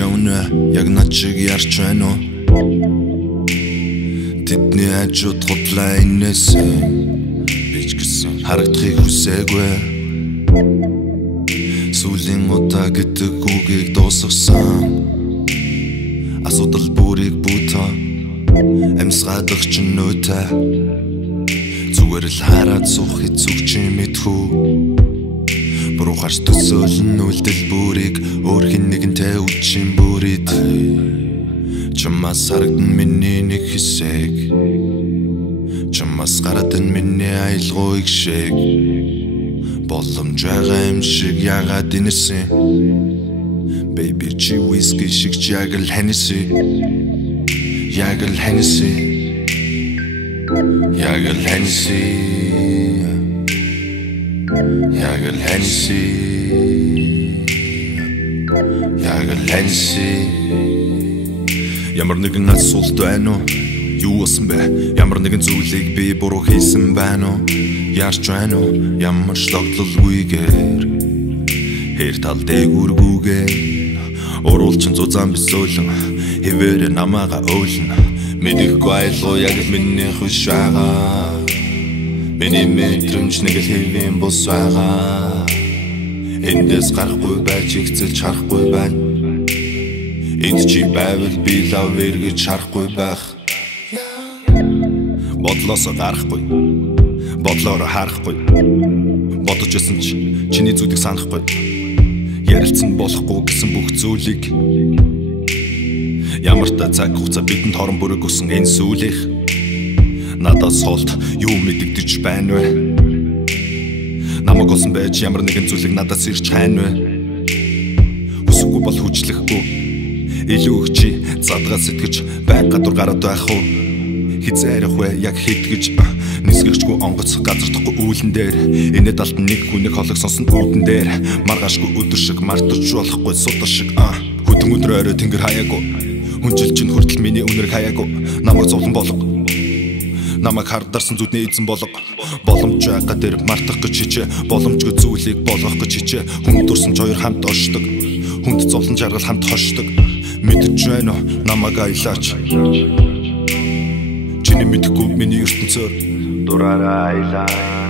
Jonah, яг над чиг ярч байна уу? Тэдний хажууд готлаа инээс би ч гэсэн харагдахыг хүсээгүй. Сүүлийн удаа гэдэг үгийг дуусгасан. Асуудал бүрийг бүтээн амьсгаадах чинь нөөтэй. Зүгээр л хараад суух хэцүү чи мэдхүү. Буруу гарч төсөөлн үлдэл бүрийг өөр хэн нэгэнтэй үчин бүрийд чамаас харагдан миний нэг хэсэг чамаас гарадан миний аялгауыг шиг боломж байгаа юм шиг яагаад инээсэн Baby чи whisky шиг яг л Hennessy яг л Hennessy яг л Hennessy яг л Hennessy яг л Hennessy Ямар нэгэн асуулт байна уу? Юу болсон бэ? Ямар нэгэн зүйлийг би буруу хийсэн байна уу? Яарч байна уу? Ямар ч тогтлолгүйгээр хэр тал дээгүүргүйгээр уруулчин зузаан бисөөлөн хэвээр намаага өөлн мэдэхгүй айлгуу яг л миний хүш байгаа Миний мэдрэмж нэг л хэвэн бус байгаа Эндээс гарахгүй байж ихцэлж харахгүй байна Энд чи байвал би лав эргэж харахгүй байх Бодлоосоо гарахгүй Бодлоороо харахгүй Бодож байсан ч чиний зүйлийг санахгүй Ярилцсан болохгүй гэсэн бүх зүйлийг Ямар та цаг хугацаа бидэнд хорон бүрэг өсөн энэ сүүлийнх Надаас холт юу мэдэгдэж байна вэ? Намайг олсон байж ямар нэгэн зүйлийг надаас ирж хайна вэ? Хүсэхгүй бол хүчлэхгүй Илүү их чи задгаа сэтгэж байг гадуур гараад байх уу? Хизээрэх вэ яг хэдгэж Нисгэгчгүй онгоц газардахгүй үүлэн дээр Энэ далд нэг хүнийг холог сонсон үүдэн дээр Маргаашгүй өдөр шиг мартаж болохгүй суда шиг Хөдөн өдөр орой тэнгэр хаяагүй Хүнжил чинь хүртэл миний үнэр хаяагүй Намайг зовлон болго Намайг хардарсан зүдний эзэн болго Боломж байгаа дээр мартах гэж хичээ Боломжгүй зүйлийг болгох гэж хичээ Хүн дурсан ч хоёр хамт оршдог Хүнд зовлон жаргал хамт хошдог Мэдэж байна уу намайг аялаач Чиний мэдхгүй миний ертөнцөөр Дураараа аялаа